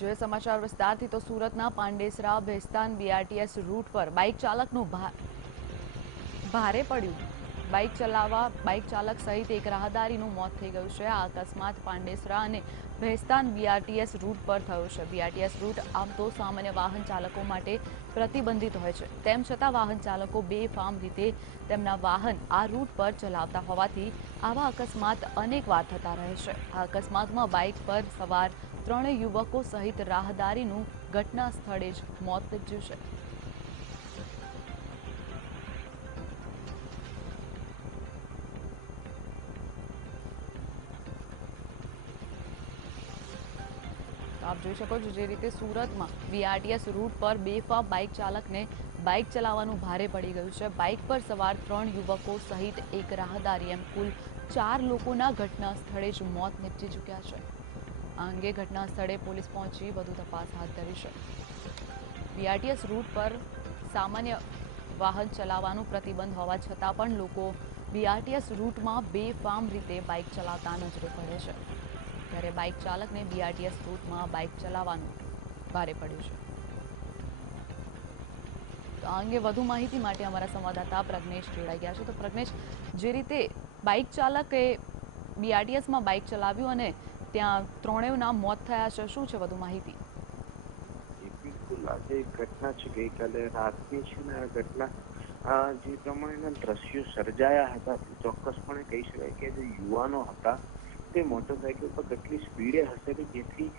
જોઈએ સમાચાર વિસ્તારથી તો સુરતના પાંડેસરા ભેસ્તાન બીઆરટીએસ રૂટ પર બાઇક ચાલકનું ભારે પડ્યું. બાઇક ચાલક સહિત એક રાહદારીનું મોત થઈ ગયું છે. આ અકસ્માત પાંડેસરા અને ભેસ્તાન બીઆરટીએસ રૂટ પર થયો છે. બીઆરટીએસ રૂટ આમ તો સામાન્ય વાહન ચાલકો માટે પ્રતિબંધિત હોય છે, તેમ છતાં વાહન ચાલકો બેફામ રીતે તેમના વાહન આ રૂટ પર ચલાવતા હોવાથી આવા અકસ્માત અનેક વાર થતા રહે છે. આ અકસ્માતમાં બાઇક પર સવાર 3 યુવકો સહિત રાહદારીનું ઘટના સ્થળે જ મોત નીપજ્યું છે. આપ જોઈ શકો છો જે રીતે સુરતમાં બીઆરટીએસ રૂટ પર બેફામ બાઇક ચાલકને બાઇક ચલાવવાનું ભારે પડી ગયું છે. બાઇક પર સવાર 3 યુવકો સહિત એક રાહદારી એમ કુલ 4 લોકોના ઘટના સ્થળે જ મોત નીપજી ચૂક્યા છે. આ અંગે ઘટના સ્થળે પોલીસ પહોંચી વધુ તપાસ હાથ ધરી છે. બીઆરટીએસ રૂટ પર સામાન્ય વાહન ચલાવવાનું પ્રતિબંધ હોવા છતાં પણ લોકો બીઆરટીએસ રૂટમાં બેફામ રીતે બાઇક ચલાવતા નજરે પડે છે. ત્યારે બાઇક ચાલકને બીઆરટીએસ રૂટમાં બાઇક ચલાવવાનું ભારે પડ્યું છે. તો આ અંગે વધુ માહિતી માટે અમારા સંવાદદાતા પ્રજ્ઞેશ જોડાઈ ગયા છે. તો પ્રજ્ઞેશ, જે રીતે બાઇક ચાલકે બીઆરટીએસમાં બાઇક ચલાવ્યું અને ત્યાં ત્રણેયના મોત થયા છે, શું છે વધુ માહિતી? બિલકુલ, આજે એક ઘટના છે, ગઈકાલે રાતની છે ને આ ઘટના જે પ્રમાણેના દ્રશ્યો સર્જાયા હતા ચોક્કસપણે કહી શકાય કે જે યુવાનો હતા તે મોટરસાઇકલ પર કેટલી સ્પીડે હશે કે જેથી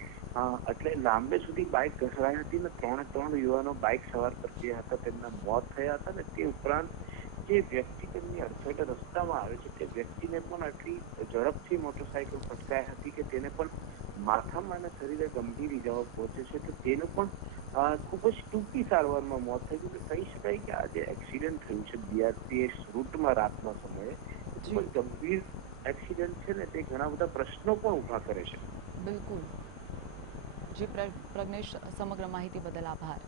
એટલે લાંબે સુધી બાઇક ઘસરાઈ હતી ને ત્રણ યુવાનો બાઇક સવાર પર જે હતા તેમના મોત થયા હતા ને તે ઉપરાંત જે વ્યક્તિ તેમની અડફેટે રસ્તામાં આવે છે તે વ્યક્તિને પણ આટલી ઝડપથી મોટરસાઇકલ ફટકાઈ હતી કે તેને પણ માથામાં અને શરીરે ગંભીર ઇજાઓ પહોંચે છે. તો તેનું પણ ખૂબ જ ટૂંકી સારવારમાં મોત થઈ ગયું. કહી શકાય કે આ જે એક્સિડન્ટ થયું છે બીઆરટીએસ રૂટમાં રાતના સમયે ખૂબ જ ગંભીર એક્સિડન્ટ છે ને તે ઘણા બધા પ્રશ્નો પણ ઉભા કરે છે. બિલકુલ જી પ્રજ્ઞેશ, સમગ્ર માહિતી બદલ આભાર.